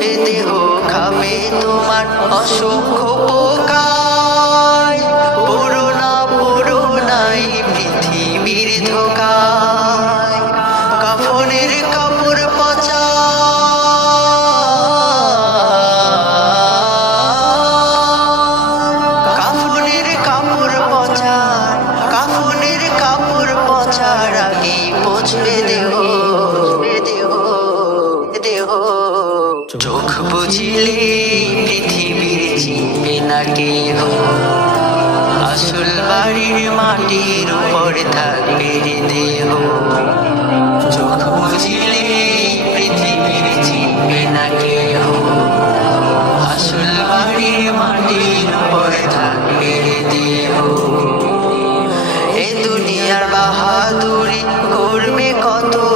দেহ খাবে তোমার অসংখ্য পোকায় পুরো না পুরো নাই পৃথিবীর ধোকায় কাফনের কাপড় পচা কাফনের কাপড় পচা কাফনের কাপড় পচার আগে পচবে চোখ বুঝিলে, পৃথিবীর চিনবে না কেহ আসল বাড়ির মাটির উপর থাকবে দেহ চোখ বুঝিলে, পৃথিবীর চিনবে না কেহ আসল বাড়ির মাটির